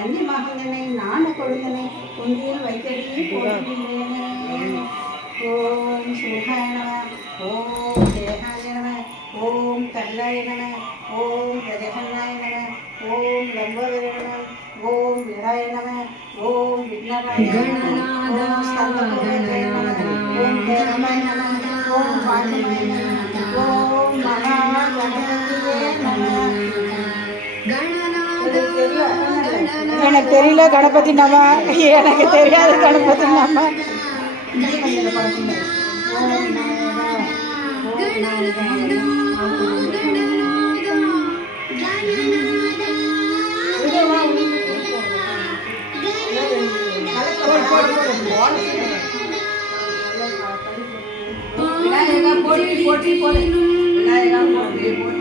நந்தி மகந்தனை நாண கொடுந்தனை குந்தியில் வைத்தடி போடுகின்றேனே. ஓம் சிவகாய நம, ஓம் தேகாய நம, ஓம் கல்லாய நம, ஓம் கஜகன்னாய நம, ஓம் லம்போதர நம, ஓம் வீராய நம, ஓம் விக்னராய நம, ஓம் ஸ்கந்தபூர்வஜய நம, ஓம் தேவமாய நம, ஓம் பாண்டமாய நம, ஓம் மகாகணபதியே நம. எனக்கு தெரியல கணபதி நம, எனக்கு தெரியாது கணபதி நம. விநாயகா போற்றி போற்றி போற்றி, விநாயகா போற்றி போற்றி.